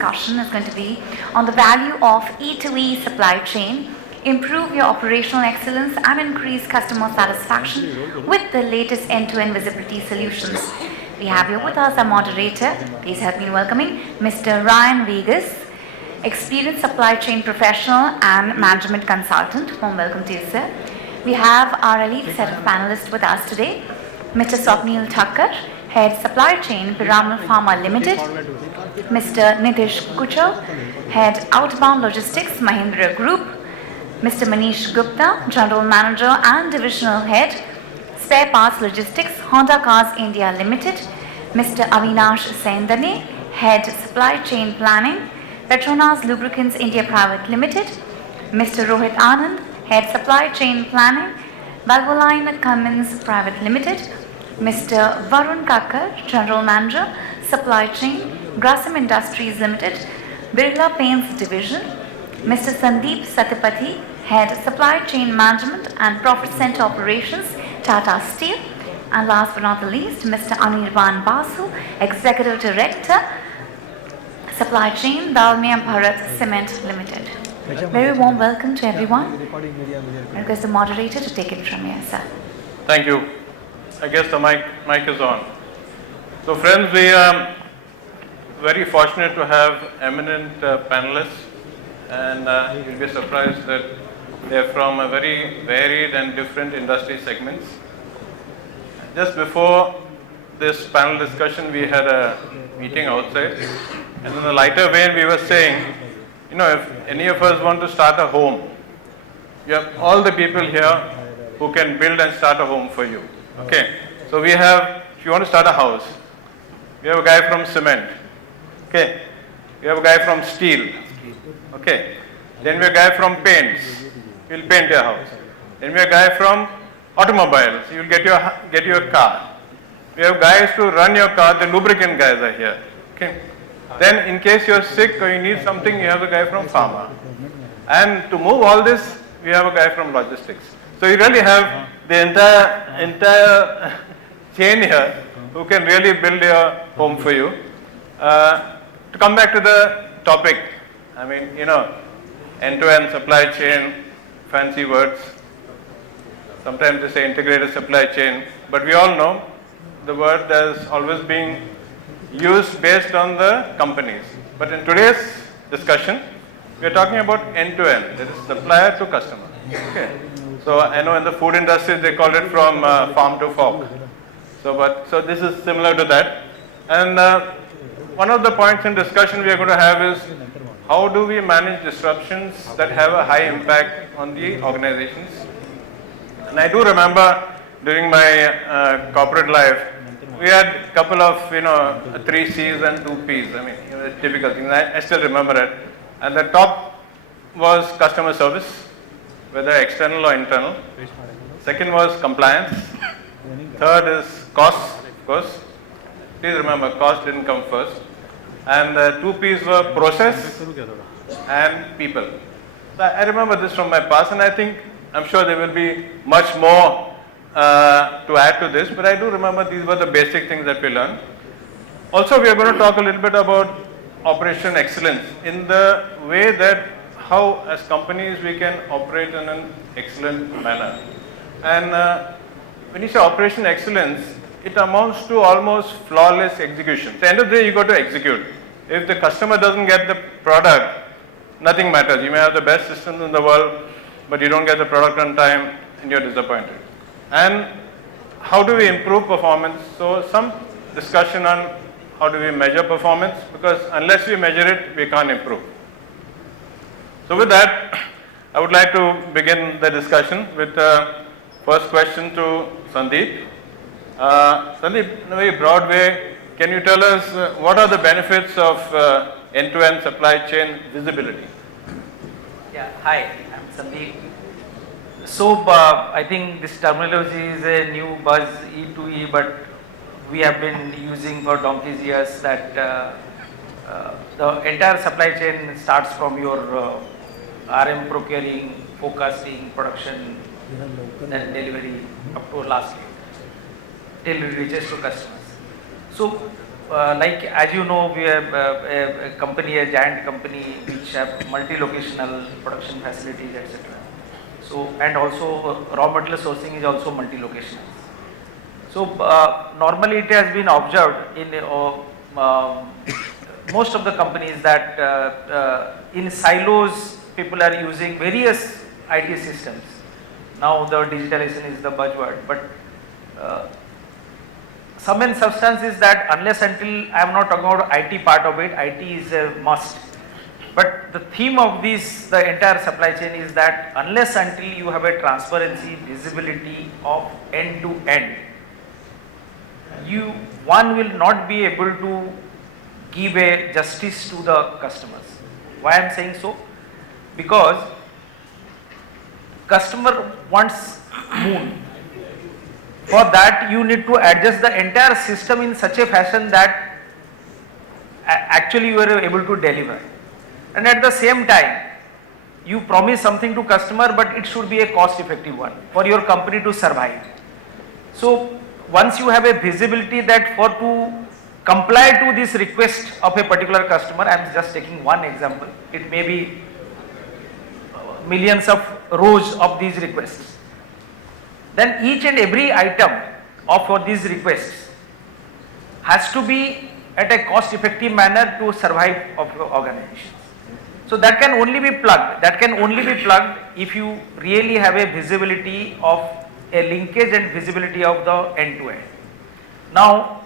Discussion is going to be on the value of E2E supply chain, improve your operational excellence and increase customer satisfaction with the latest end-to-end visibility solutions. We have here with us our moderator. Please help me in welcoming Mr. Ryan Viegas, experienced supply chain professional and management consultant. Warm welcome to you, sir. We have our elite set of panelists with us today. Mr. Swapnil Thakkar, Head Supply Chain, Piramal Pharma Limited. Mr. Nidhish Kuchhal, Head Outbound Logistics, Mahindra Group. Mr. Manish Gupta, General Manager and Divisional Head, Spare Parts Logistics, Honda Cars India Limited. Mr. Avinash Saindane, Head Supply Chain Planning, PETRONAS Lubricants India Private Limited. Mr. Rohit Anand, Head Supply Chain Planning, Valvoline Cummins Private Limited. Mr. Varun Kakkar, General Manager, Supply Chain, Grasim Industries Limited, Birla Paints Division. Mr. Sandip Satapathy, Head Supply Chain Management and Profit Center Operations, Tata Steel. And last but not the least, Mr. Anirban Basu, Executive Director, Supply Chain, Dalmia Bharat Cement Limited. Very warm welcome to everyone. I request the moderator to take it from here, sir. Thank you. I guess the mic is on. So friends, we are very fortunate to have eminent panelists, and you'll be surprised that they're from a very varied and different industry segments. Just before this panel discussion, we had a meeting outside, and in a lighter vein we were saying, you know, if any of us want to start a home, you have all the people here who can build and start a home for you. Okay, so we have, if you want to start a house, we have a guy from cement. Okay, we have a guy from steel. Okay, then we have a guy from paints. He'll paint your house. Then we have a guy from automobiles. You'll get your car. We have guys to run your car. The lubricant guys are here. Okay. Then in case you're sick or you need something, you have a guy from Pharma. And to move all this, we have a guy from logistics. So you really have the entire chain here who can really build your home for you. To come back to the topic, I mean, you know, end-to-end supply chain, fancy words. Sometimes they say integrated supply chain, but we all know the word has always been used based on the companies. But in today's discussion, we are talking about end-to-end, that is supplier to customer. Okay. So I know in the food industry they call it from farm to fork. So this is similar to that. And one of the points in discussion we are going to have is how do we manage disruptions that have a high impact on the organizations. And I do remember during my corporate life, we had a couple of, 3 C's and 2 P's. I mean, typical things. I still remember it. And the top was customer service, whether external or internal. Second was compliance. Third is cost, of course. Please remember, cost didn't come first. And the 2 P's were process and people. So I remember this from my past, and I'm sure there will be much more to add to this, but I do remember these were the basic things that we learned. Also, we are going to talk a little bit about operation excellence in the way that how as companies we can operate in an excellent manner. And when you say operation excellence, it amounts to almost flawless execution. At the end of the day, you got to execute. If the customer doesn't get the product, nothing matters. You may have the best systems in the world, but you don't get the product on time and you're disappointed. And how do we improve performance? So some discussion on how do we measure performance, because unless we measure it, we can't improve. So with that, I would like to begin the discussion with the first question to Sandip. Sandip, in a very broad way, can you tell us what are the benefits of end-to-end supply chain visibility? Yeah, hi, I'm Sandip. So I think this terminology is a new buzz, E2E, but we have been using for donkey's years that the entire supply chain starts from your RM procuring, forecasting, production, then delivery up to last till it reaches to customers. So like as you know, we have a company, a giant company which have multi-locational production facilities, etc. So, and also raw material sourcing is also multi-locational. So, normally it has been observed in most of the companies that in silos people are using various IT systems. Now the digitalization is the buzzword, but sum and substance is that unless until I am not talking about IT part of it, IT is a must. But the theme of this, the entire supply chain is that unless until you have a transparency, visibility of end to end, one will not be able to give a justice to the customers. Why I am saying so? Because customer wants moon. For that you need to adjust the entire system in such a fashion that actually you are able to deliver. And at the same time, you promise something to customer, but it should be a cost effective one for your company to survive. So once you have a visibility that for to comply to this request of a particular customer, I am just taking one example, it may be millions of rows of these requests. Then each and every item of for these requests has to be at a cost effective manner to survive of your organization. So that can only be plugged, if you really have a visibility of a linkage and visibility of the end to end. Now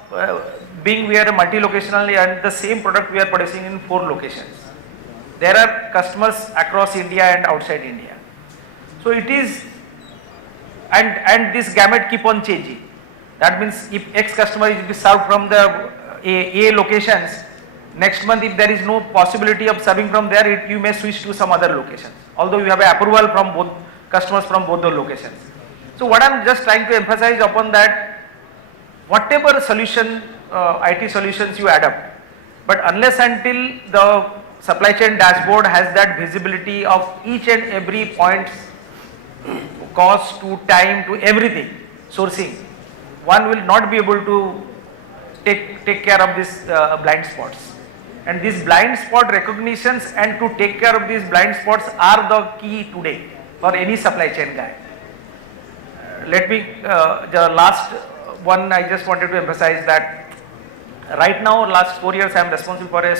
being we are a multi-locational and the same product we are producing in 4 locations. There are customers across India and outside India. So it is, and this gamut keep on changing. That means if X customer is served from the A locations, next month if there is no possibility of serving from there, you may switch to some other locations. Although you have a approval from both customers from both the locations. So what I am just trying to emphasize upon that, whatever solution, IT solutions you adopt, but unless until the supply chain dashboard has that visibility of each and every point, cost to time to everything, sourcing, one will not be able to take care of these blind spots. And these blind spot recognitions and to take care of these blind spots are the key today for any supply chain guy. Let me, the last one I just wanted to emphasize that right now last 4 years I am responsible for a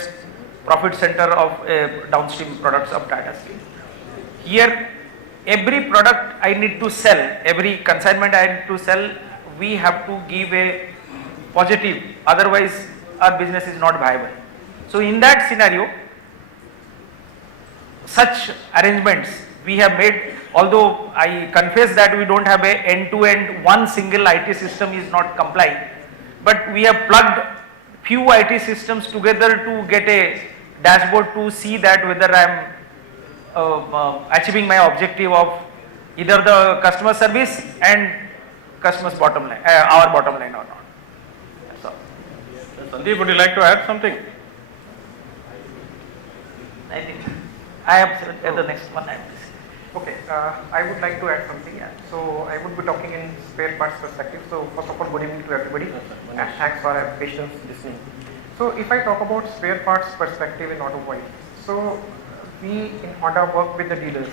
profit center of downstream products of Tata Steel. Here every product I need to sell, every consignment I need to sell, we have to give a positive, otherwise our business is not viable. So in that scenario, such arrangements we have made, although I confess that we don't have a end-to-end one single IT system is not compliant, but we have plugged few IT systems together to get a dashboard to see that whether I am achieving my objective of either the customer service and customer's bottom line, our bottom line or not. That's all. Sandip, would you like to add something? I think I have the next one. Okay, I would like to add something. So I would be talking in spare parts perspective. So first of all, good evening to everybody, and thanks for your patience listening. So if I talk about spare parts perspective in automobile, so we in Honda work with the dealers,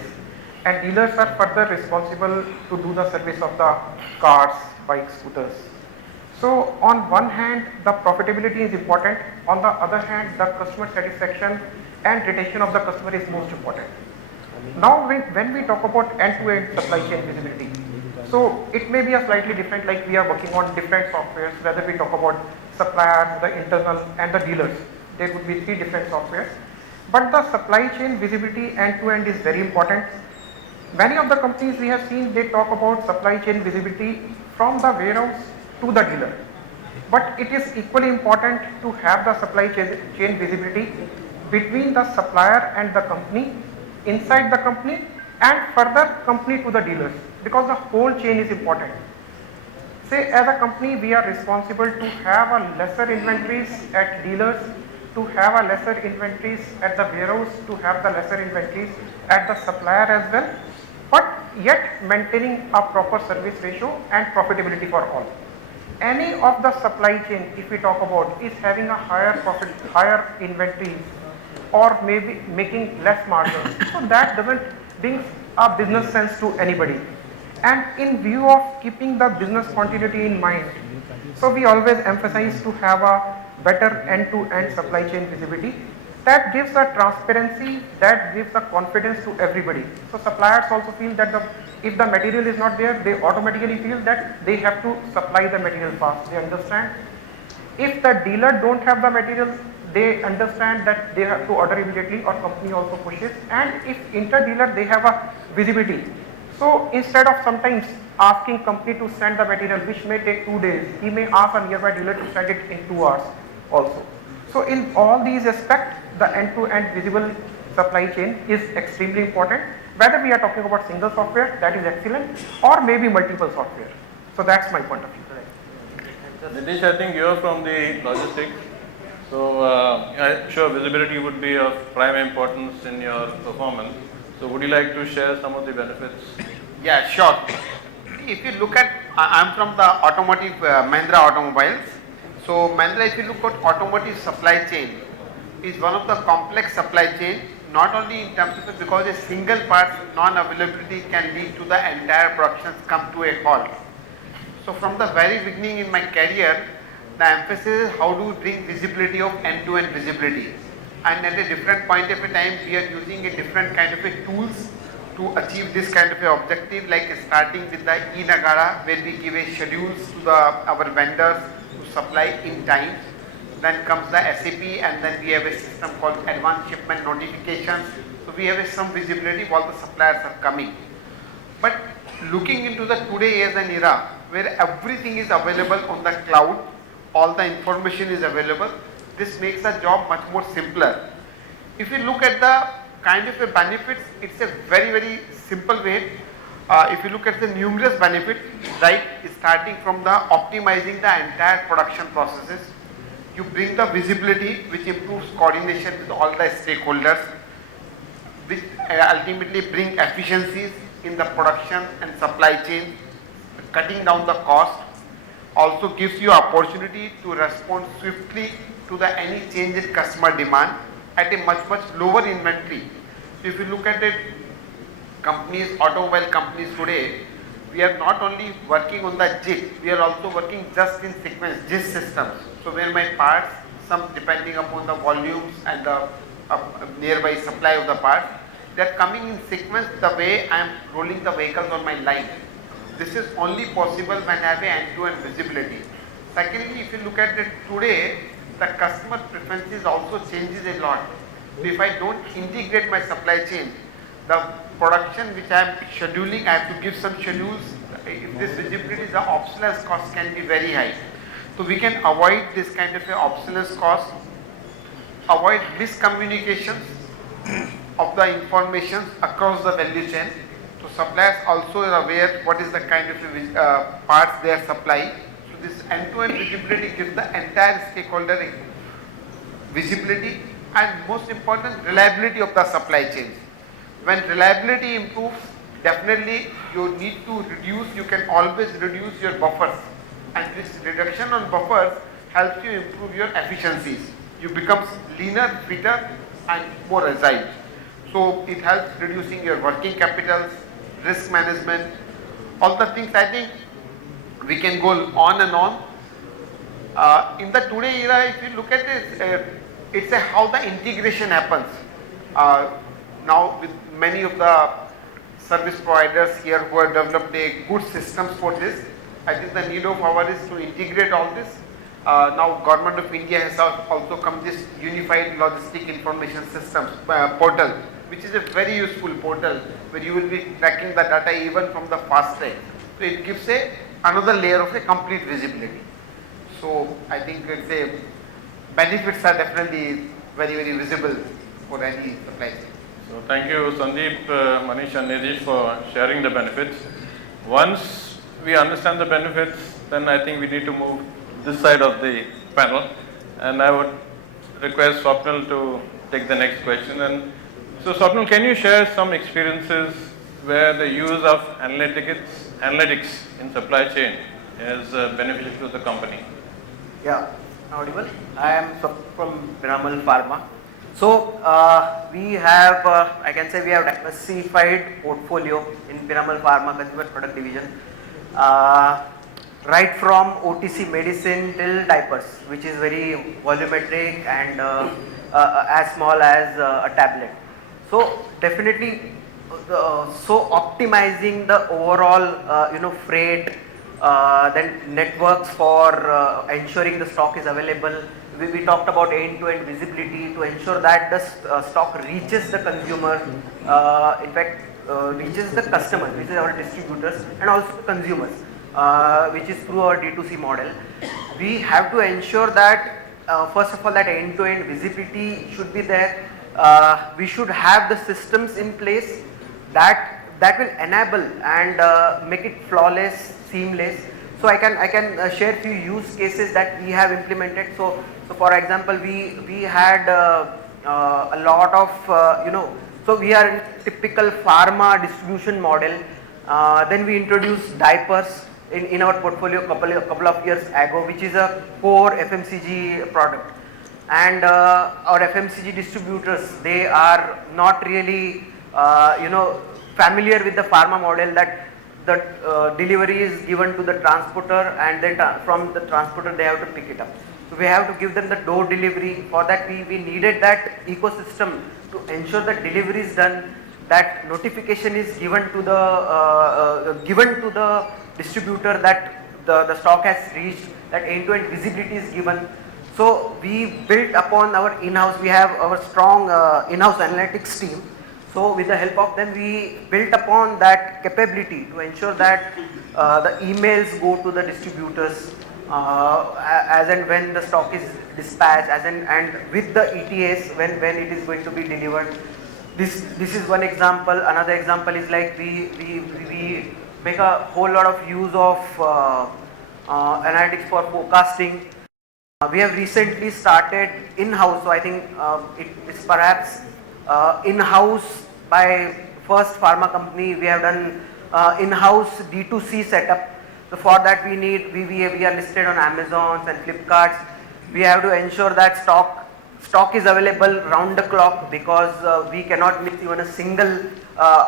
and dealers are further responsible to do the service of the cars, bikes, scooters. So on one hand, the profitability is important. On the other hand, the customer satisfaction and retention of the customer is most important. Now when we talk about end-to-end supply chain visibility, so it may be a slightly different, like we are working on different softwares, whether we talk about suppliers, the internal and the dealers, there would be 3 different softwares. But the supply chain visibility end-to-end is very important. Many of the companies we have seen, they talk about supply chain visibility from the warehouse to the dealer. But it is equally important to have the supply chain visibility between the supplier and the company, inside the company, and further company to the dealers, because the whole chain is important. Say as a company we are responsible to have a lesser inventories at dealers, to have a lesser inventories at the warehouse, to have the lesser inventories at the supplier as well, but yet maintaining a proper service ratio and profitability for all. any of the supply chain, if we talk about, is having a higher profit, higher inventories, or maybe making less margins, so that doesn't bring a business sense to anybody. And in view of keeping the business continuity in mind, so we always emphasize to have a better end-to-end supply chain visibility. That gives a transparency, that gives a confidence to everybody. So suppliers also feel that if the material is not there, they automatically feel that they have to supply the material fast. They understand. If the dealer don't have the material, they understand that they have to order immediately, or company also pushes. And if inter-dealer, they have a visibility. So instead of sometimes asking company to send the material, which may take 2 days, he may ask a nearby dealer to send it in 2 hours also. So in all these aspects, the end-to-end visible supply chain is extremely important. Whether we are talking about single software, that is excellent, or maybe multiple software. So that's my point of view. Nidhish, I think you're from the logistics. So I'm sure visibility would be of prime importance in your performance. So would you like to share some of the benefits? Yeah, sure. If you look at, I'm from the automotive Mahindra automobiles. So Mahindra, if you look at automotive supply chain, is one of the complex supply chain, not only in terms of because a single part non-availability can lead to the entire productions come to a halt. So from the very beginning in my career, the emphasis is how do we bring visibility of end-to-end visibility. And at a different point of a time, we are using a different kind of a tools to achieve this kind of a objective, like starting with the e-Nagara, where we give a schedules to our vendors to supply in time. Then comes the SAP, and then we have a system called advanced shipment notifications. So we have some visibility while the suppliers are coming. But looking into the today as an era where everything is available on the cloud, all the information is available, this makes the job much more simpler. If you look at the kind of a benefits, it's a very simple way. If you look at the numerous benefits, right, starting from the optimizing the entire production processes, you bring the visibility which improves coordination with all the stakeholders, which ultimately bring efficiencies in the production and supply chain, cutting down the cost, also gives you opportunity to respond swiftly to the any change in customer demand at a much lower inventory. So if you look at the companies, automobile companies today, we are not only working on the JIT, we are also working just in sequence, JIT systems. So where my parts, some depending upon the volumes and the nearby supply of the parts, they are coming in sequence the way I am rolling the vehicles on my line. This is only possible when I have an end-to-end visibility. Secondly, if you look at it today, the customer preferences also changes a lot. So if I don't integrate my supply chain, the production which I am scheduling, I have to give some schedules. If this visibility, the obsolescence cost can be very high. So we can avoid this kind of a obsolescence cost, avoid miscommunications of the information across the value chain. So suppliers also are aware what is the kind of parts they are supplying. So this end-to-end visibility gives the entire stakeholder visibility and most important reliability of the supply chain. When reliability improves, definitely you need to reduce, you can always reduce your buffers, and this reduction on buffers helps you improve your efficiencies. You become leaner, fitter and more agile. So it helps reducing your working capital, risk management, all the things. I think we can go on and on. In the today era, if you look at this, it's how the integration happens. Now with many of the service providers here who have developed a good systems for this, I think the need of ours is to integrate all this. Now Government of India has also come this unified logistic information systems portal, which is a very useful portal where you will be tracking the data even from the fast track. So it gives another layer of a complete visibility. So I think benefits are definitely very visible for any supply chain. So thank you Sandip, Manish and Nidhish for sharing the benefits. Once we understand the benefits, then I think we need to move this side of the panel, and I would request Swapnil to take the next question. And so Swapnil, can you share some experiences where the use of analytics in supply chain is beneficial to the company? Yeah, audible. I am from Piramal Pharma. So we have, I can say we have diversified portfolio in Piramal Pharma Consumer Product Division. Right from OTC medicine till diapers, which is very volumetric and as small as a tablet. So definitely, so optimizing the overall, freight, then networks for ensuring the stock is available. We talked about end-to-end visibility to ensure that the stock reaches the consumer, in fact, reaches the customers, which is our distributors, and also the consumers, which is through our D2C model. We have to ensure that, first of all, that end-to-end visibility should be there. We should have the systems in place that will enable and make it flawless, seamless. So I can share few use cases that we have implemented. So for example, we had a lot of so we are in typical pharma distribution model. Then we introduced diapers in our portfolio couple of years ago, which is a core FMCG product. And our FMCG distributors, they are not really familiar with the pharma model, that the delivery is given to the transporter and then from the transporter they have to pick it up. So we have to give them the door delivery. For that we needed that ecosystem to ensure that delivery is done, that notification is given to the distributor that the stock has reached, that end-to-end visibility is given. So we built upon our in-house, we have our strong in-house analytics team. So with the help of them, we built upon that capability to ensure that the emails go to the distributors as and when the stock is dispatched, and with the ETAs when it is going to be delivered. This is one example. Another example is like we make a whole lot of use of analytics for forecasting. We have recently started in-house, so I think it is perhaps in-house by first pharma company. We have done in-house D2C setup. So for that we are listed on Amazon and Flipkart. We have to ensure that stock is available round the clock, because we cannot miss even a single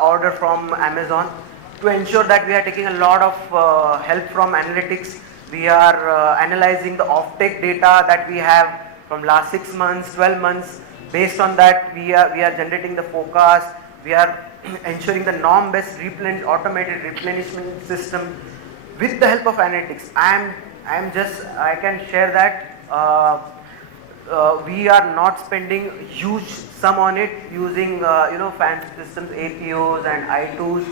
order from Amazon. To ensure that we are taking a lot of help from analytics. We are analyzing the offtake data that we have from last 6 months, 12 months. Based on that, we are generating the forecast. We are ensuring the norm-based automated replenishment system with the help of analytics. I can share that we are not spending huge sum on it using fancy systems, APOs and I2s.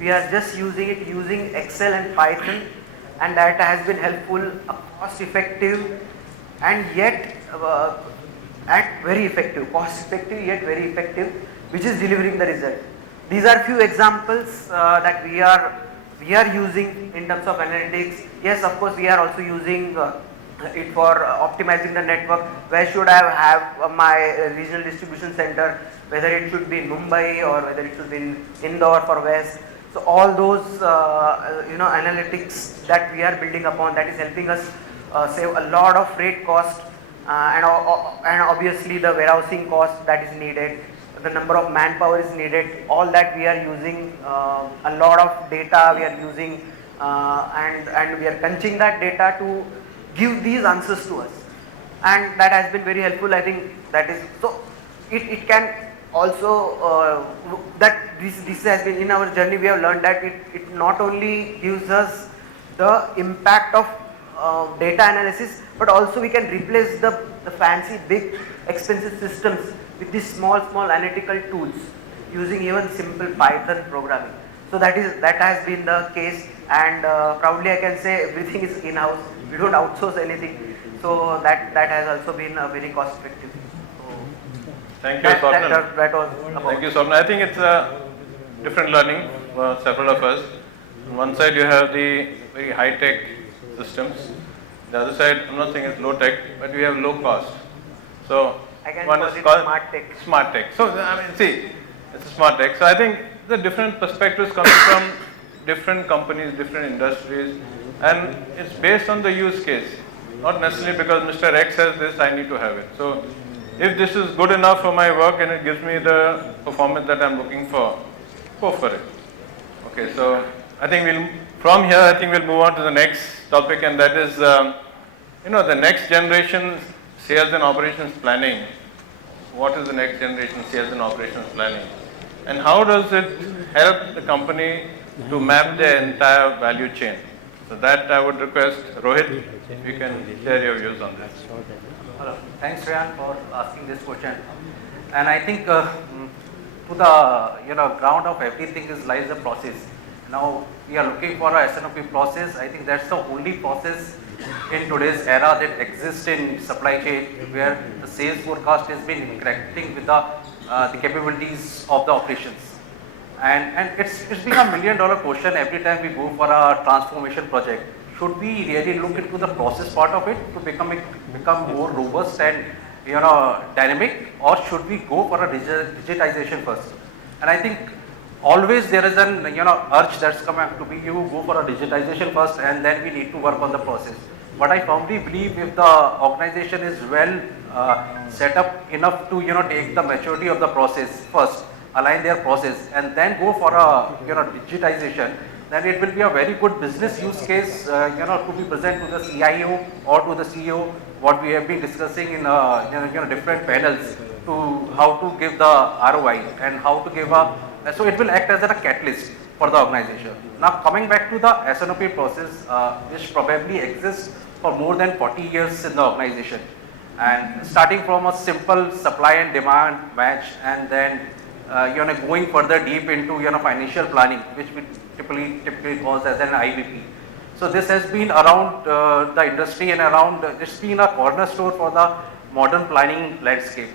We are just using it using Excel and Python, and that has been helpful, cost effective, and yet very effective, cost effective yet very effective, which is delivering the result. These are few examples that we are using in terms of analytics. Yes, of course, we are also using it for optimizing the network. Where should I have my regional distribution center, whether it should be in Mumbai or whether it should be in Indore for West. So all those analytics that we are building upon, that is helping us save a lot of freight cost and obviously the warehousing cost that is needed, the number of manpower is needed. All that we are using a lot of data we are using and we are crunching that data to give these answers to us, and that has been very helpful. I think that is so. It can also that this has been in our journey. We have learned that it not only gives us the impact of data analysis, but also we can replace the fancy big expensive systems with these small analytical tools using even simple Python programming. So that has been the case, and proudly I can say everything is in-house. We don't outsource anything. So that has also been very cost effective. Thank you, Swapnil. That was about. Thank you, Swapnil. I think it's a different learning for several of us. On one side you have the very high-tech systems. The other side, I'm not saying it's low-tech, but we have low cost. So one is called smart tech. Smart tech. So I mean, see, it's a smart tech. So I think the different perspectives coming from different companies, different industries. And it's based on the use case, not necessarily because Mr. X has this, I need to have it. So if this is good enough for my work and it gives me the performance that I'm looking for, go for it. Okay, so I think from here, I think we'll move on to the next topic, and that is, the next generation sales and operations planning. What is the next generation sales and operations planning? And how does it help the company to map their entire value chain? So that I would request Rohit, if you can share your views on this. Hello. Thanks, Ryan, for asking this question. And I think to the ground of everything lies the process. Now we are looking for a S&OP process. I think that's the only process in today's era that exists in supply chain, where the sales forecast has been interacting with the capabilities of the operations. And it's been $1 million question every time we go for a transformation project. Should we really look into the process part of it to become more robust and dynamic, or should we go for a digitization first? And I think always there is an urge that's come up to be you go for a digitization first, and then we need to work on the process. But I firmly believe if the organization is well set up enough to take the maturity of the process first, align their process, and then go for a digitization, then it will be a very good business use case to be present to the CIO or to the CEO. What we have been discussing in different panels to how to give the ROI and how to give so it will act as a catalyst for the organization. Now coming back to the S&OP process, which probably exists for more than 40 years in the organization, and starting from a simple supply and demand match, and then going further deep into financial planning, which we typically calls as an IBP. So this has been around the industry, and it's been a cornerstone for the modern planning landscape.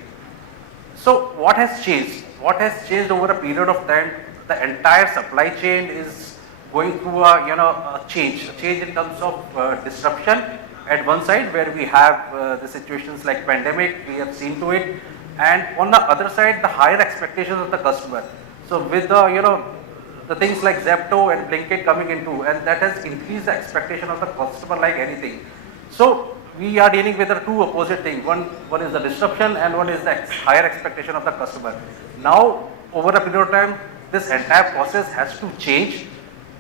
So what has changed? What has changed over a period of time? The entire supply chain is going through a change in terms of disruption at one side, where we have the situations like pandemic, we have seen to it, and on the other side, the higher expectations of the customer. So with the things like Zepto and Blinkit coming into, and that has increased the expectation of the customer like anything. So we are dealing with the two opposite things. One is the disruption, and one is the higher expectation of the customer. Now, over a period of time, this entire process has to change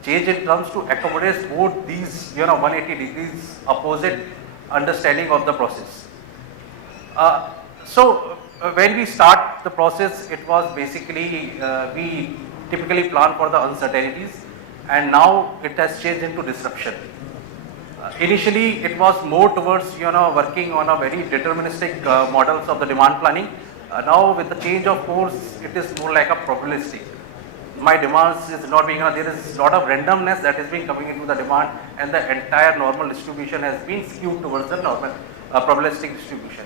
in terms to accommodate both these 180 degrees opposite understanding of the process. When we start the process, it was basically we typically plan for the uncertainties, and now it has changed into disruption. Initially, it was more towards working on a very deterministic models of the demand planning. Now, with the change of course, it is more like a probabilistic. My demands is not being there is a lot of randomness that is being coming into the demand, and the entire normal distribution has been skewed towards the normal probabilistic distribution.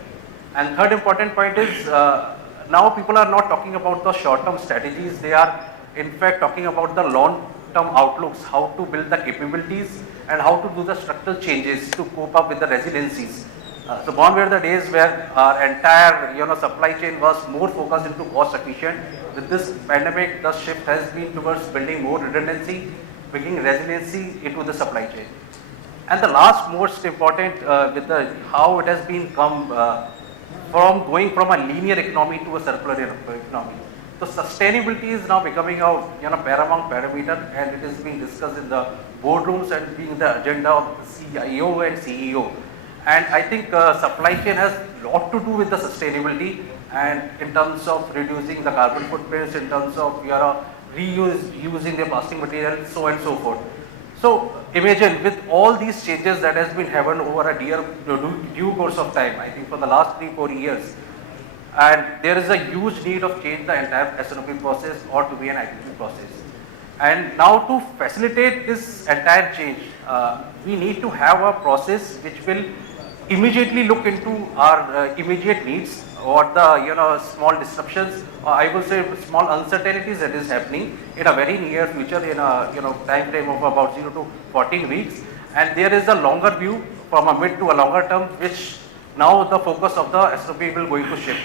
And third important point is now people are not talking about the short-term strategies. They are in fact talking about the long-term outlooks, how to build the capabilities and how to do the structural changes to cope up with the resiliencies. So gone were the days where our entire supply chain was more focused into cost efficient. With this pandemic, the shift has been towards building more redundancy, bringing resiliency into the supply chain. And the last most important with the how it has been come from going from a linear economy to a circular economy. So sustainability is now becoming a paramount parameter, and it is being discussed in the boardrooms and being the agenda of the CIO and CEO. And I think supply chain has a lot to do with the sustainability, and in terms of reducing the carbon footprints, in terms of reusing the plastic material, so and so forth. So imagine with all these changes that has been happened over a due course of time, I think for the last 3-4 years, and there is a huge need of change the entire S&OP process or to be an IPP process. And now to facilitate this entire change, we need to have a process which will immediately look into our immediate needs, what the small disruptions, I will say small uncertainties that is happening in a very near future in a time frame of about 0 to 14 weeks, and there is a longer view from a mid to a longer term, which now the focus of the S&OP will going to shift.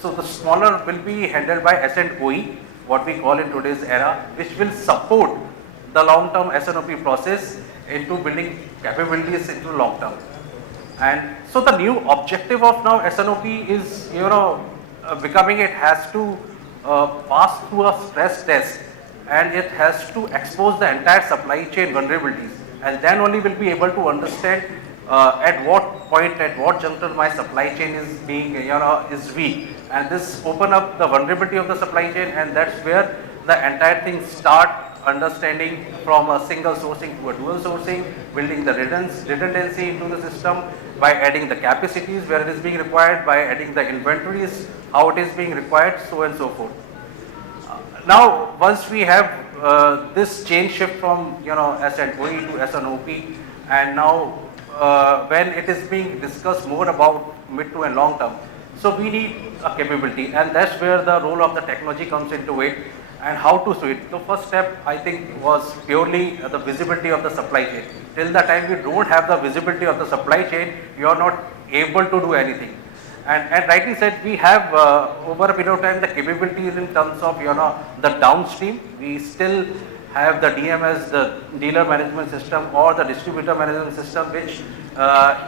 So the smaller will be handled by S&OE, what we call in today's era, which will support the long-term S&OP process into building capabilities into long term. And so the new objective of now S&OP is, becoming, it has to pass through a stress test, and it has to expose the entire supply chain vulnerabilities, and then only will be able to understand at what point, at what juncture my supply chain is being, is weak, and this open up the vulnerability of the supply chain, and that's where the entire thing start understanding from a single sourcing to a dual sourcing, building the redundancy into the system by adding the capacities where it is being required, by adding the inventories, how it is being required, so and so forth. Now, once we have this change shift from S&OE to S&OP, and now when it is being discussed more about mid to and long term, so we need a capability, and that's where the role of the technology comes into it, and how to do it. The first step, I think, was purely the visibility of the supply chain. Till the time we don't have the visibility of the supply chain, you are not able to do anything. And rightly said, we have over a period of time the capabilities in terms of the downstream. We still have the DMS, the dealer management system, or the distributor management system, which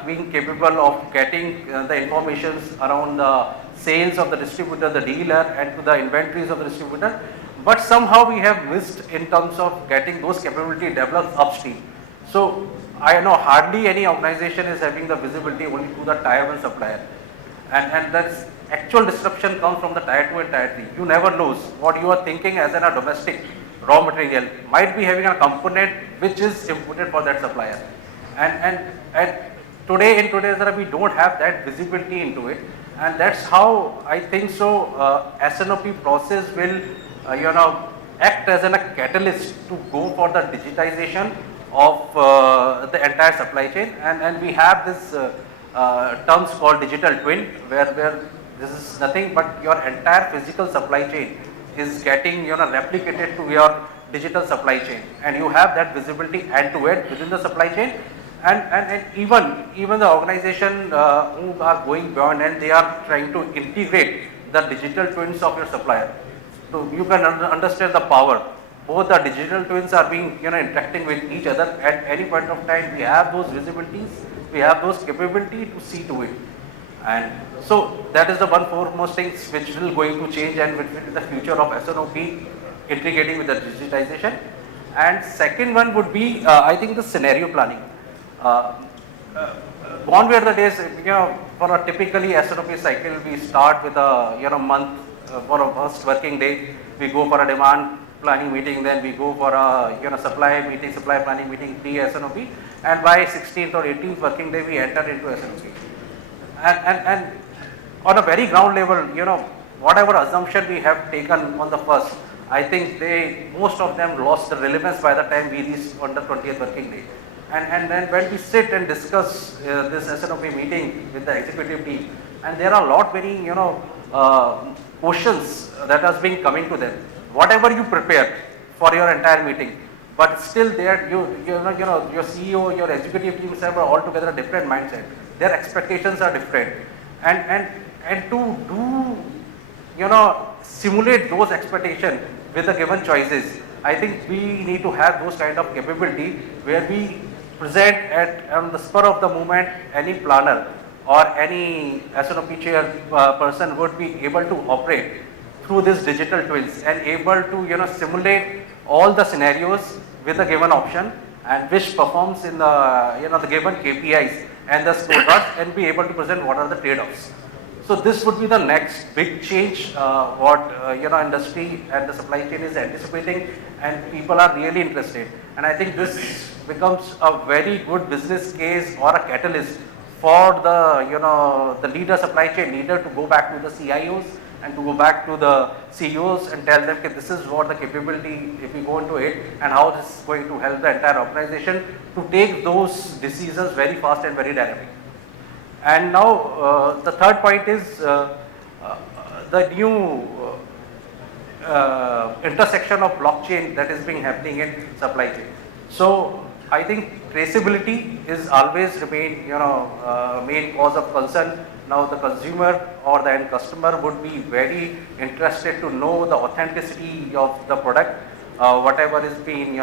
being capable of getting the informations around the sales of the distributor, the dealer, and to the inventories of the distributor. But somehow we have missed in terms of getting those capability developed upstream. So I know hardly any organization is having the visibility only to the tier 1 supplier. And that's actual disruption comes from the tier 2 and tier 3. You never knows what you are thinking as a domestic raw material might be having a component which is imported for that supplier. And today in today's era we don't have that visibility into it, and that's how I think so S&OP process will act as a catalyst to go for the digitization of the entire supply chain, and we have this terms called digital twin, where this is nothing but your entire physical supply chain is getting replicated to your digital supply chain, and you have that visibility end to end within the supply chain, and even the organization who are going beyond, and they are trying to integrate the digital twins of your supplier. So you can understand the power. Both the digital twins are being interacting with each other at any point of time. We have those visibilities, we have those capability to see to it, and so that is the one foremost things which will going to change, and which is the future of S&OP integrating with the digitization. And second one would be I think the scenario planning. Gone were the days, for a typically S&OP cycle, we start with a month for a first working day, we go for a demand planning meeting, then we go for a supply planning meeting, pre-S&OP, and by 16th or 18th working day we enter into S&OP. And on a very ground level, whatever assumption we have taken on the first, I think most of them lost the relevance by the time we reached on the 20th working day. And then when we sit and discuss this S&OP meeting with the executive team, and there are a lot many questions that has been coming to them. Whatever you prepare for your entire meeting, but still there your CEO, your executive teams have altogether a different mindset. Their expectations are different, and to do simulate those expectations with the given choices, I think we need to have those kind of capability where we present on the spur of the moment. Any planner or any S&OP chair person would be able to operate through these digital twins and able to simulate all the scenarios with a given option, and which performs in the the given KPIs and the scorecards, and be able to present what are the trade-offs. So this would be the next big change what industry and the supply chain is anticipating, and people are really interested. And I think this becomes a very good business case or a catalyst for the the leader, supply chain leader, to go back to the CIOs and to go back to the CEOs and tell them, okay, this is what the capability, if we go into it, and how this is going to help the entire organization to take those decisions very fast and very dynamic. And now the third point is the new intersection of blockchain that is being happening in supply chain. So I think traceability is always remain main cause of concern. Now the consumer or the end customer would be very interested to know the authenticity of the product, whatever is being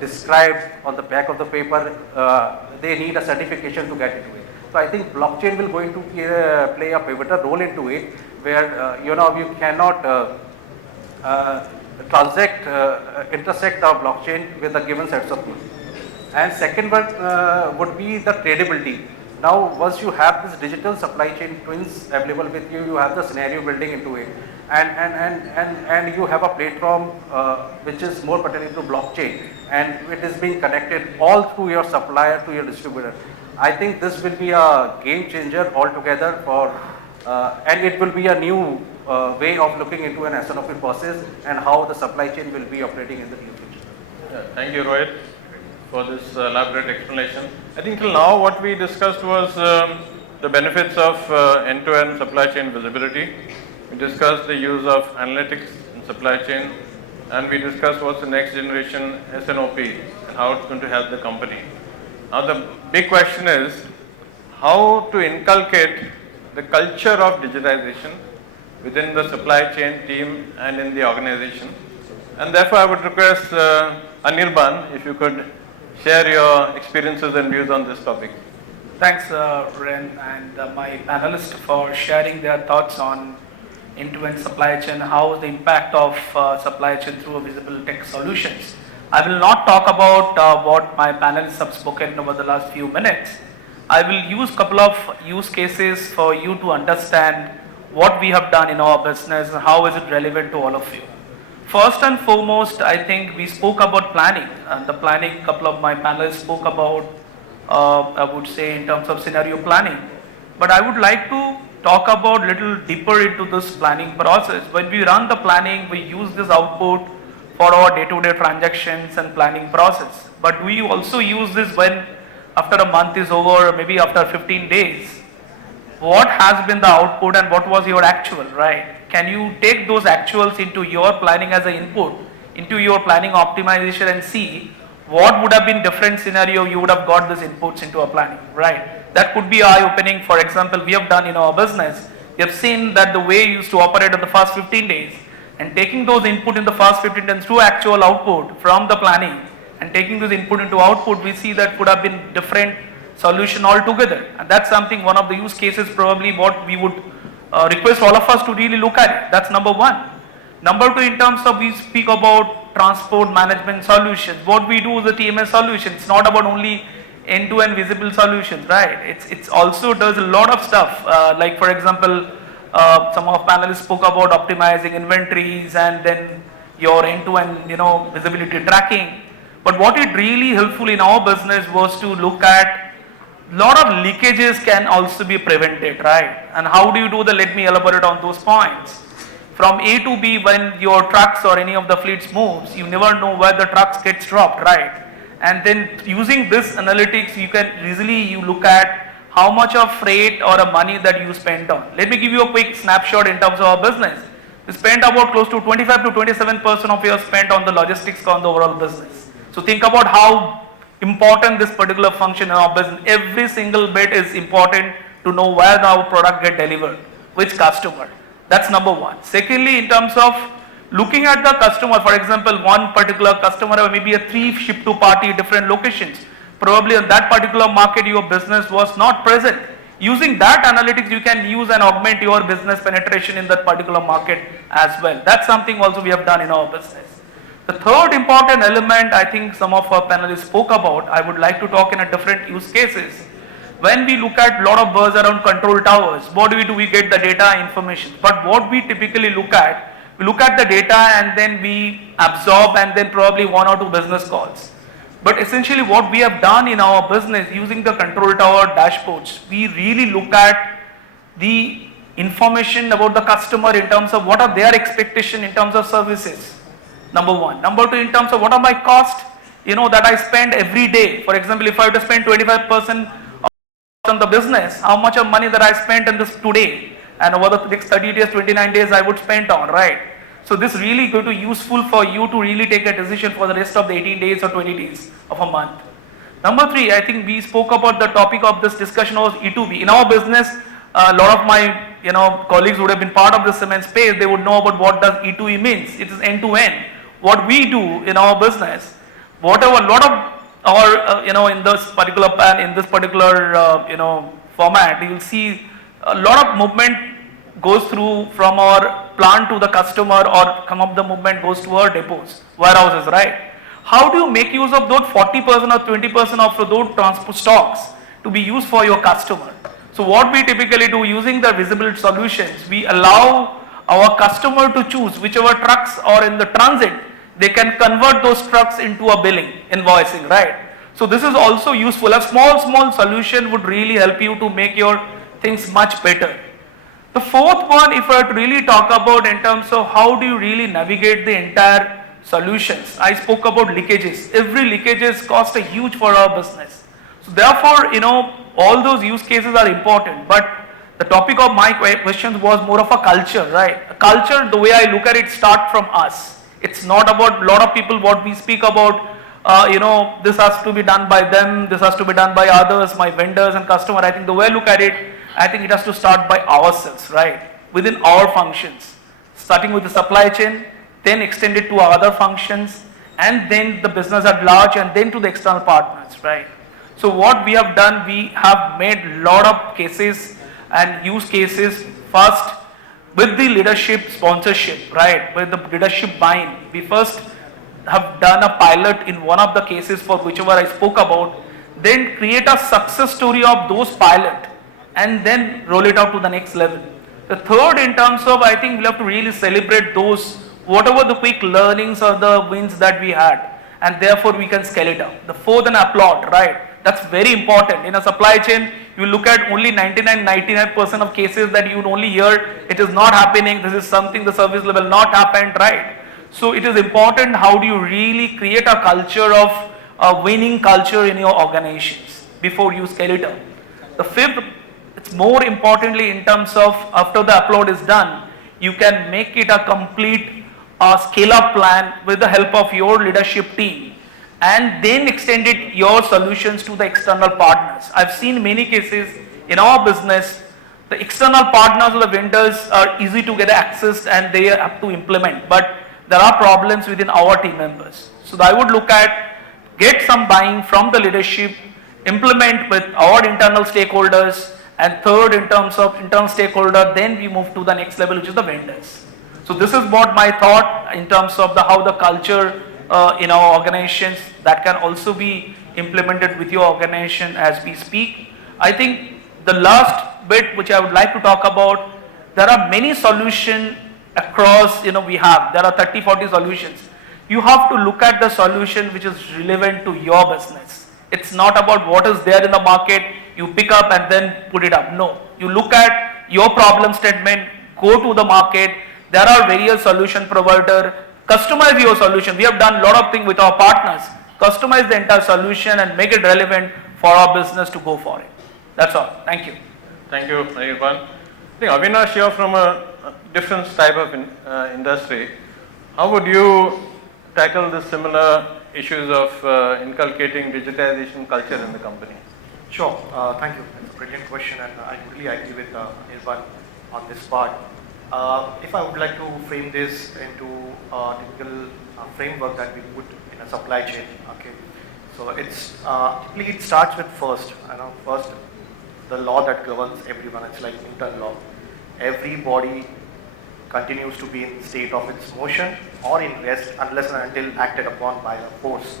described on the back of the paper, they need a certification to get into it. So I think blockchain will going to play a pivotal role into it, where you cannot intersect the blockchain with the given sets of things. And second one would be the credibility. Now, once you have this digital supply chain twins available with you, you have the scenario building into it, and you have a platform which is more pertaining to blockchain, and it is being connected all through your supplier to your distributor. I think this will be a game changer altogether and it will be a new way of looking into an S&OP process and how the supply chain will be operating in the near future. Yeah, thank you, Rohit, for this elaborate explanation. I think till now what we discussed was the benefits of end-to-end supply chain visibility. We discussed the use of analytics in supply chain, and we discussed what's the next generation S&OP and how it's going to help the company. Now the big question is how to inculcate the culture of digitization within the supply chain team and in the organization. And therefore I would request Anirban, if you could share your experiences and views on this topic. Thanks Ren and my panelists for sharing their thoughts on end-to-end supply chain, how is the impact of supply chain through visible tech solutions. I will not talk about what my panelists have spoken over the last few minutes. I will use a couple of use cases for you to understand what we have done in our business and how is it relevant to all of you. First and foremost, I think we spoke about planning, and the planning, a couple of my panelists spoke about, I would say in terms of scenario planning. But I would like to talk about little deeper into this planning process. When we run the planning, we use this output for our day-to-day transactions and planning process. But we also use this when after a month is over, maybe after 15 days, what has been the output and what was your actual, right? Can you take those actuals into your planning as an input, into your planning optimization and see what would have been different scenario you would have got these inputs into a planning, right? That could be eye-opening. For example, we have done in our business, we have seen that the way you used to operate in the first 15 days and taking those input in the first 15 days through actual output from the planning and taking those input into output, we see that could have been different solution altogether. And that's something, one of the use cases probably what we would request all of us to really look at it. That's number one. Number two, in terms of we speak about transport management solutions. What we do is the TMS solution. It's not about only end-to-end visible solutions, right? It's also does a lot of stuff. Like for example, some of panelists spoke about optimizing inventories and then your end-to-end, visibility tracking. But what it really helpful in our business was to look at lot of leakages can also be prevented, right? And how do you do that? Let me elaborate on those points. From A to B, when your trucks or any of the fleets moves, you never know where the trucks gets dropped, right? And then using this analytics, you can easily look at how much of freight or a money that you spent on. Let me give you a quick snapshot in terms of our business. We spent about close to 25 to 27% of your spent on the logistics on the overall business. So think about how important this particular function in our business. Every single bit is important to know where our product get delivered, which customer. That's number one. Secondly, in terms of looking at the customer, for example, one particular customer or maybe a 3 ship to party different locations. Probably in that particular market your business was not present. Using that analytics, you can use and augment your business penetration in that particular market as well. That's something also we have done in our business. The third important element I think some of our panelists spoke about, I would like to talk in a different use cases. When we look at a lot of buzz around control towers, what do? We get the data information. But what we typically look at, we look at the data and then we absorb and then probably 1 or 2 business calls. But essentially what we have done in our business using the control tower dashboards, we really look at the information about the customer in terms of what are their expectation in terms of services. Number one. Number two, in terms of what are my costs, that I spend every day. For example, if I have to spend 25% on the business, how much of money that I spent in this today and over the next 30 days, 29 days I would spend on, right? So this really going to useful for you to really take a decision for the rest of the 18 days or 20 days of a month. Number three, I think we spoke about the topic of this discussion was E2B. In our business, a lot of my colleagues would have been part of the cement space. They would know about what does E2E means. It is end to end. What we do in our business, whatever, lot of our, in this particular pan, in this particular, format, you will see a lot of movement goes through from our plant to the customer, or some of the movement goes to our depots, warehouses, right? How do you make use of those 40% or 20% of those transport stocks to be used for your customer? So what we typically do, using the visibility solutions, we allow our customer to choose whichever trucks are in the transit, they can convert those trucks into a billing, invoicing, right? So this is also useful. A small solution would really help you to make your things much better. The fourth one, if I had to really talk about in terms of how do you really navigate the entire solutions, I spoke about leakages. Every leakages cost a huge for our business. So therefore, all those use cases are important, but the topic of my questions was more of a culture, right? A culture, the way I look at it, start from us. It's not about a lot of people what we speak about, this has to be done by them, this has to be done by others, my vendors and customer. I think the way I look at it, I think it has to start by ourselves, right? Within our functions, starting with the supply chain, then extend it to our other functions, and then the business at large, and then to the external partners, right? So what we have done, we have made a lot of cases and use cases first with the leadership sponsorship, right? With the leadership buying. We first have done a pilot in one of the cases for whichever I spoke about, then create a success story of those pilot and then roll it out to the next level. The third, in terms of, I think we have to really celebrate those, whatever the quick learnings or the wins that we had, and therefore we can scale it up. The fourth, and applaud, right? That's very important. In a supply chain, you look at only 99% of cases that you would only hear, it is not happening, this is something the service level not happened, right? So it is important, how do you really create a culture of a winning culture in your organizations before you scale it up. The fifth, it's more importantly in terms of after the upload is done, you can make it a complete scale up plan with the help of your leadership team, and then extend it your solutions to the external partners. I've seen many cases in our business, the external partners or the vendors are easy to get access and they have to implement, but there are problems within our team members. So I would look at, get some buying from the leadership, implement with our internal stakeholders, and third, in terms of internal stakeholder, then we move to the next level, which is the vendors. So this is what my thought in terms of how the culture in our organizations that can also be implemented with your organization as we speak. I think the last bit which I would like to talk about, there are many solutions across, there are 30-40 solutions. You have to look at the solution which is relevant to your business. It's not about what is there in the market, you pick up and then put it up. No, you look at your problem statement, go to the market, there are various solution provider, customize your solution. We have done a lot of things with our partners, customize the entire solution and make it relevant for our business to go for it. That's all. Thank you. Thank you, Anirban. I think Avinash, you're from a different type of industry. How would you tackle the similar issues of inculcating digitization culture in the company? Sure, thank you. It's a brilliant question, and I really agree with Anirban on this part. If I would like to frame this into a typical framework that we put in a supply chain, okay. So it's typically it starts with first the law that governs everyone. It's like Newton law. Every body continues to be in state of its motion or in rest unless and until acted upon by a force.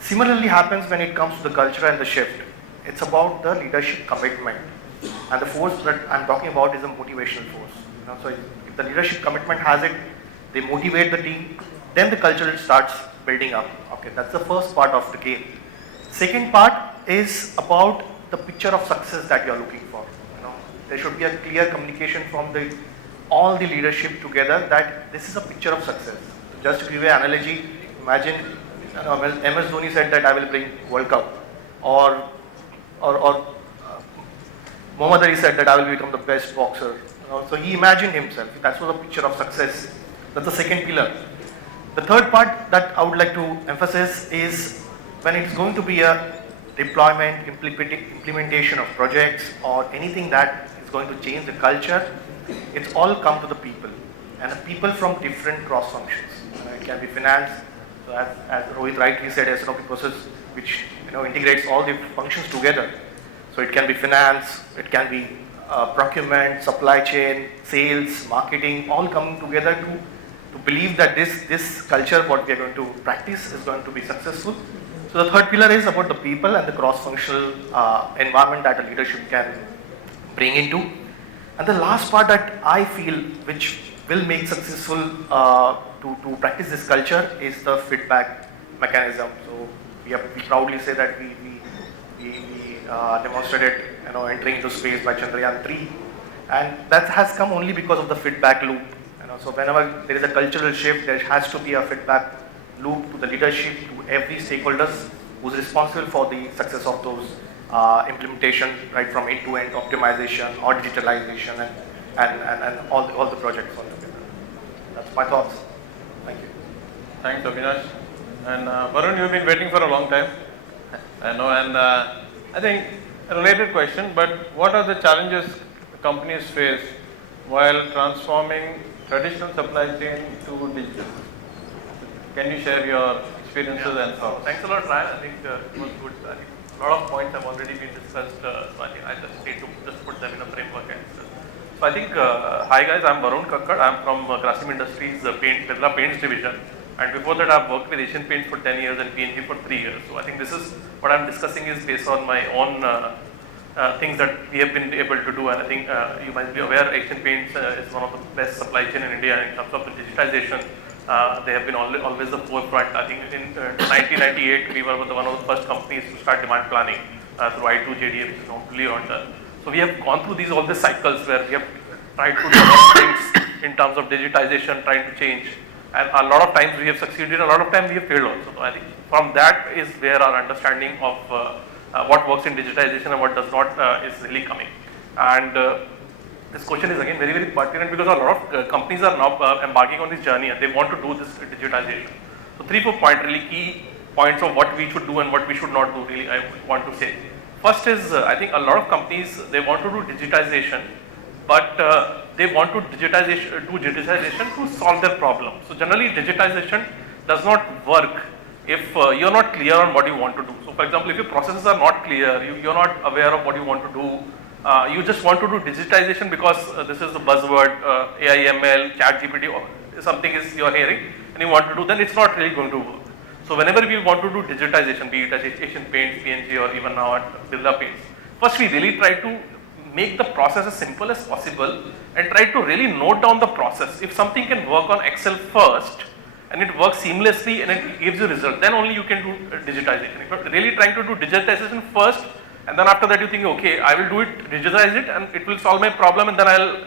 Similarly happens when it comes to the culture and the shift. It's about the leadership commitment, and the force that I'm talking about is a motivational force. So if the leadership commitment has it, they motivate the team, then the culture starts building up. Okay, that's the first part of the game. Second part is about the picture of success that you are looking for. There should be a clear communication from all the leadership together that this is a picture of success. Just to give you an analogy, imagine MS Dhoni said that I will bring World Cup, or Muhammad Ali said that I will become the best boxer. So he imagined himself. That was a picture of success. That's the second pillar. The third part that I would like to emphasize is when it's going to be a deployment, implementation of projects or anything that is going to change the culture, it's all come to the people, and the people from different cross functions. It can be finance, So as Rohit rightly said, S&OP process which integrates all the functions together. So it can be finance, it can be procurement, supply chain, sales, marketing, all coming together to believe that this culture what we are going to practice is going to be successful. So the third pillar is about the people and the cross-functional environment that a leadership can bring into. And the last part that I feel which will make successful to practice this culture is the feedback mechanism. So we proudly say that we demonstrated entering into space by Chandrayaan 3, and that has come only because of the feedback loop. So whenever there is a cultural shift, there has to be a feedback loop to the leadership, to every stakeholders who's responsible for the success of those implementation, right from end-to-end optimization or digitalization and all the projects altogether. That's my thoughts. Thank you. Thanks, Avinash. And Varun, you've been waiting for a long time. I know, and I think a related question, but what are the challenges companies face while transforming traditional supply chain to digital? Can you share your experiences and thoughts? Thanks a lot, Ryan. I think it was good. I think a lot of points have already been discussed, so I think I just need to just put them in a framework and discuss. So I think, hi guys, I'm Varun Kakkar. I'm from Grasim Industries Birla Paints Division. And before that, I've worked with Asian Paints for 10 years and P&G for 3 years. So I think this is what I'm discussing is based on my own things that we have been able to do. And I think you might be aware Asian Paints is one of the best supply chain in India in terms of the digitization. They have been always the forefront. I think in 1998, we were one of the first companies to start demand planning through I2JDA, which is not fully on done. So we have gone through all these cycles where we have tried to do things in terms of digitization, trying to change. And a lot of times we have succeeded, a lot of times we have failed also. So I think from that is where our understanding of what works in digitization and what does not is really coming. And this question is again very, very pertinent because a lot of companies are now embarking on this journey and they want to do this digitization. So 3-4 points, really key points of what we should do and what we should not do, really I want to say. First is, I think a lot of companies, they want to do digitization, but they want to do digitization to solve their problem. So generally digitization does not work if you're not clear on what you want to do. So for example, if your processes are not clear, you're not aware of what you want to do, you just want to do digitization because this is the buzzword, AI, ML, ChatGPT, or something is you're hearing and you want to do, then it's not really going to work. So whenever we want to do digitization, be it as Asian Paints, P&G, or even now at Birla Paints, first we really try to make the process as simple as possible and try to really note down the process. If something can work on Excel first and it works seamlessly and it gives you result, then only you can do digitization. If you're really trying to do digitization first and then after that you think, okay, I will do it, digitize it and it will solve my problem and then I'll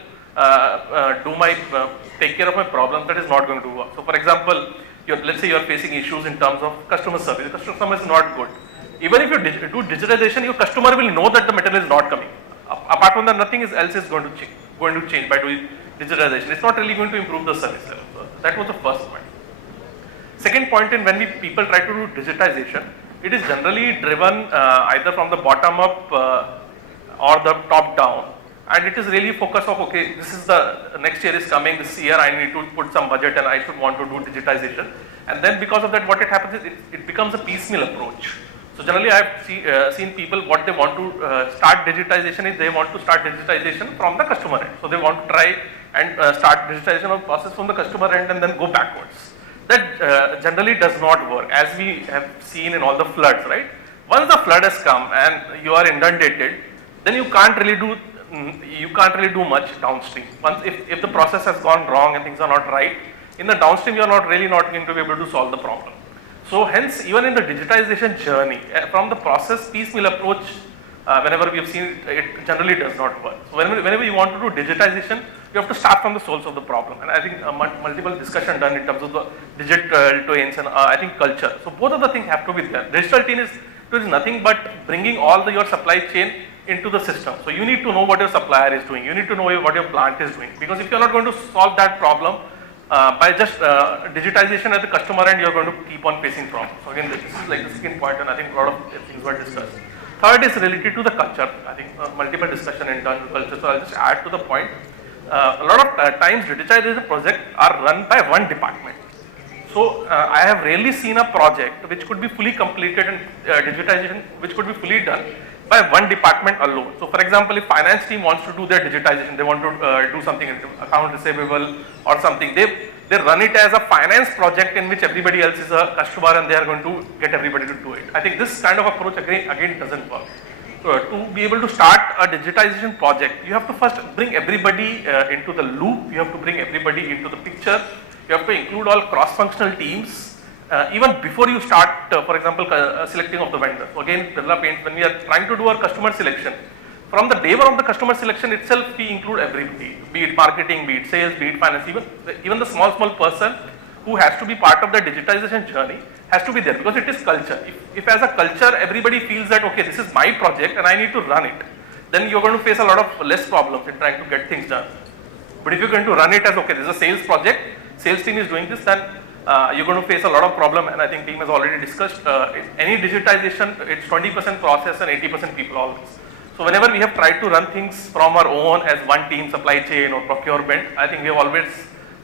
take care of my problem, that is not going to work. So for example, let's say you're facing issues in terms of customer service. The customer service is not good. Even if you do digitization, your customer will know that the material is not coming. Apart from that, nothing else is going to change by doing digitization. It's not really going to improve the service level. So that was the first point. Second point, in when people try to do digitization, it is generally driven either from the bottom up or the top down. And it is really focused of, okay, this is the next year is coming, this year I need to put some budget and I should want to do digitization. And then because of that, what it happens is it becomes a piecemeal approach. So generally I have seen people, what they want to start digitization is they want to start digitization from the customer end. So they want to try and start digitization of process from the customer end and then go backwards. That generally does not work, as we have seen in all the floods, right? Once the flood has come and you are inundated, then you can't really do much downstream. Once if the process has gone wrong and things are not right, in the downstream you are not going to be able to solve the problem. So hence, even in the digitization journey, from the process piecemeal approach, whenever we have seen it generally does not work. So whenever you want to do digitization, you have to start from the source of the problem. And I think multiple discussion done in terms of the digital twins and I think culture. So both of the things have to be there. Digital twin is nothing but bringing all your supply chain into the system. So you need to know what your supplier is doing. You need to know what your plant is doing. Because if you are not going to solve that problem by just digitization at the customer end, you are going to keep on facing problems. So again, this is like the second point, and I think a lot of things were discussed. Third is related to the culture. I think multiple discussion in terms of culture. So I'll just add to the point. A lot of times digitization projects are run by one department. So I have rarely seen a project which could be fully completed and digitization, which could be fully done by one department alone. So for example, if finance team wants to do their digitization, they want to do something in account receivable or something, they run it as a finance project in which everybody else is a customer and they are going to get everybody to do it. I think this kind of approach again doesn't work. So to be able to start a digitization project, you have to first bring everybody into the loop, you have to bring everybody into the picture, you have to include all cross-functional teams, even before you start, for example, selecting of the vendor. So again, Birla Paints, when we are trying to do our customer selection, from the day one of the customer selection itself, we include everybody, be it marketing, be it sales, be it finance, even the small person who has to be part of the digitization journey has to be there, because it is culture. If as a culture everybody feels that, okay, this is my project and I need to run it, then you're going to face a lot of less problems in trying to get things done. But if you're going to run it as, okay, this is a sales project, sales team is doing this, then you're going to face a lot of problem, and I think team has already discussed, any digitization, it's 20% process and 80% people always. So whenever we have tried to run things from our own as one team, supply chain or procurement, I think we have always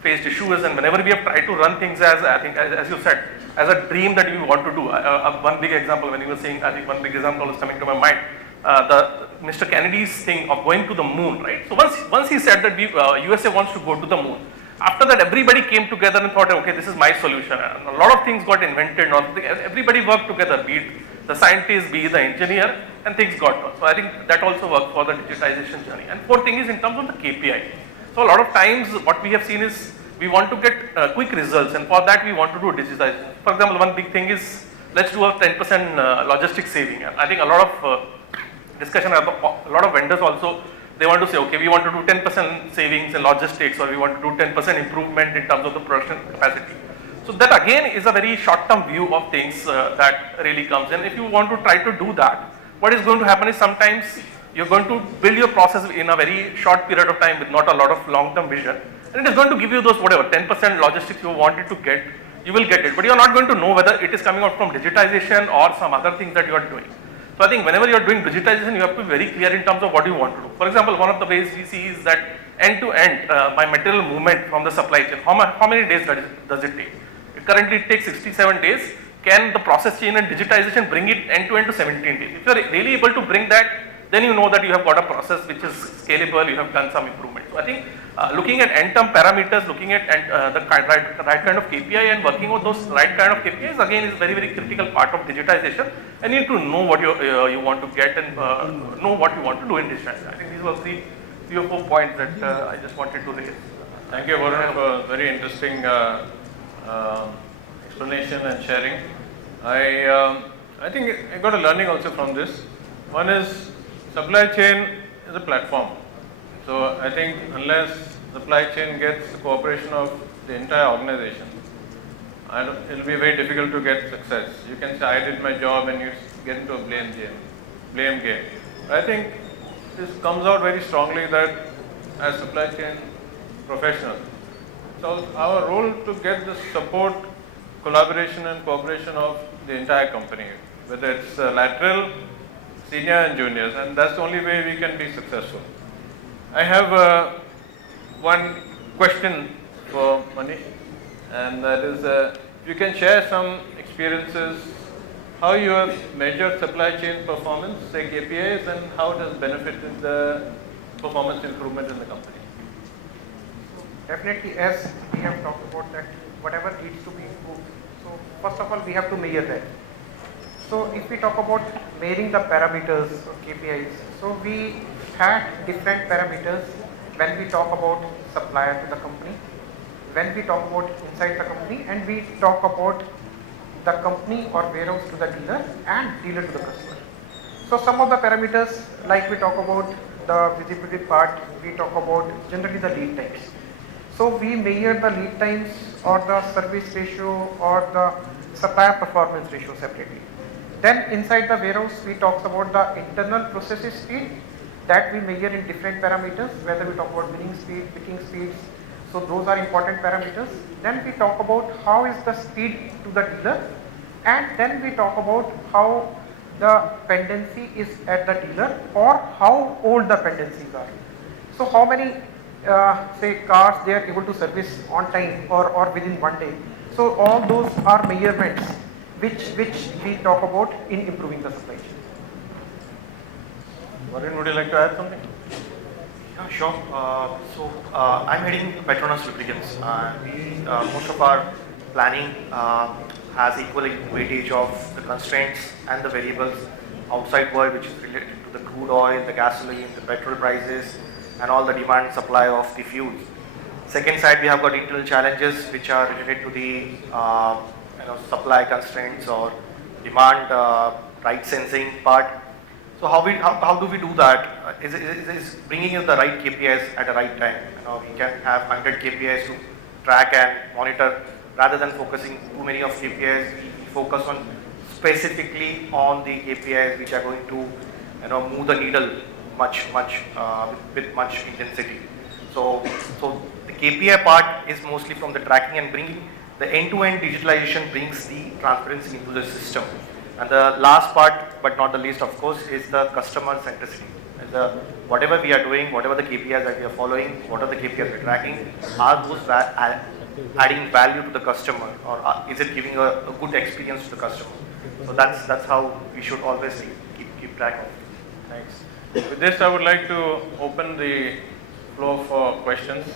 faced issues, and whenever we have tried to run things as, I think as you said, as a dream that we want to do. One big example, when you were saying, I think one big example was coming to my mind, the Mr. Kennedy's thing of going to the moon, right? So once he said that USA wants to go to the moon, after that everybody came together and thought, okay, this is my solution. And a lot of things got invented, everybody worked together, be it the scientist, be it the engineer, and things got done. So I think that also worked for the digitization journey. And fourth thing is in terms of the KPI. So a lot of times what we have seen is we want to get quick results, and for that we want to do digitization. For example, one big thing is, let's do a 10% logistics saving. And I think a lot of discussion, a lot of vendors also, they want to say, okay, we want to do 10% savings in logistics, or we want to do 10% improvement in terms of the production capacity. So that again is a very short-term view of things that really comes in. If you want to try to do that, what is going to happen is sometimes you're going to build your process in a very short period of time with not a lot of long-term vision. And it is going to give you those whatever 10% logistics you wanted to get, you will get it. But you're not going to know whether it is coming out from digitization or some other things that you are doing. So I think whenever you're doing digitization, you have to be very clear in terms of what you want to do. For example, one of the ways we see is that end-to-end by material movement from the supply chain, how many days does it take? Currently it takes 67 days. Can the process chain and digitization bring it end-to-end to 17 days? If you're really able to bring that, then you know that you have got a process which is scalable, you have done some improvement. So I think looking at end-term parameters, looking at the right kind of KPI and working on those right kind of KPIs again is very, very critical part of digitization. And you need to know what you want to get and know what you want to do in digitization. I think these were three or four points that I just wanted to raise. Thank you, Varun, for very interesting explanation and sharing. I think I got a learning also from this. One is supply chain is a platform. So I think unless supply chain gets the cooperation of the entire organization, it will be very difficult to get success. You can say I did my job and you get into a blame game. I think this comes out very strongly that as supply chain professionals, so our role to get the support, collaboration and cooperation of the entire company, whether it's lateral, senior and juniors, and that's the only way we can be successful. I have one question for Manish, and that is you can share some experiences, how you have measured supply chain performance, say KPIs, and how it has benefited the performance improvement in the company. Definitely, as we have talked about that, whatever needs to be improved. So first of all, we have to measure that. So if we talk about measuring the parameters or KPIs, so we had different parameters when we talk about supplier to the company, when we talk about inside the company, and we talk about the company or warehouse to the dealer and dealer to the customer. So some of the parameters, like we talk about the visibility part, we talk about generally the lead times. So we measure the lead times or the service ratio or the supplier performance ratio separately. Then inside the warehouse, we talk about the internal processes speed that we measure in different parameters, whether we talk about billing speed, picking speeds. So those are important parameters. Then we talk about how is the speed to the dealer, and then we talk about how the pendency is at the dealer or how old the pendencies are. So how many say cars they are able to service on time or within one day. So all those are measurements which we talk about in improving the supply chain. Varun, would you like to add something? Yeah, sure. I'm heading PETRONAS lubricants. Most of our planning has equal weightage of the constraints and the variables outside world, which is related to the crude oil, the gasoline, the petrol prices, and all the demand supply of the fuels. Second side, we have got internal challenges which are related to the supply constraints or demand right sensing part. So how do we do that? Is bringing in the right KPIs at the right time. We can have 100 KPIs to track and monitor rather than focusing too many of KPIs. We focus on specifically on the KPIs which are going to move the needle with much intensity. So the KPI part is mostly from the tracking and bringing the end-to-end digitalization brings the transparency into the system. And the last part, but not the least, of course, is the customer centricity. Whatever we are doing, whatever the KPIs that we are following, what are the KPIs we are tracking, are those adding value to the customer, or is it giving a good experience to the customer? So that's how we should always keep track of. Thanks. With this, I would like to open the floor for questions.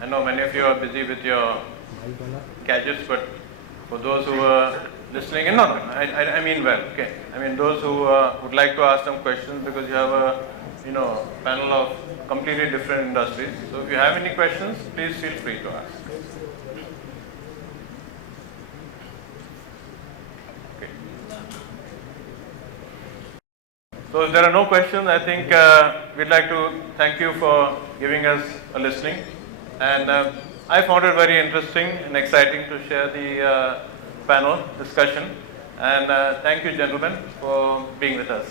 I know many of you are busy with your gadgets, but for those who are listening, I mean well, okay. I mean those who would like to ask some questions, because you have a panel of completely different industries. So if you have any questions, please feel free to ask. Okay. So if there are no questions, I think we'd like to thank you for giving us a listening, and I found it very interesting and exciting to share the panel discussion, and thank you gentlemen for being with us.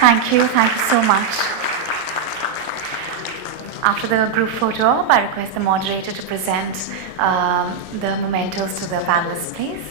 Thank you so much. After the group photo op, I request the moderator to present the mementos to the panelists, please.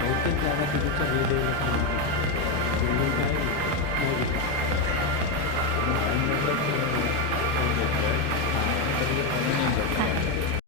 बहुत ज़्यादा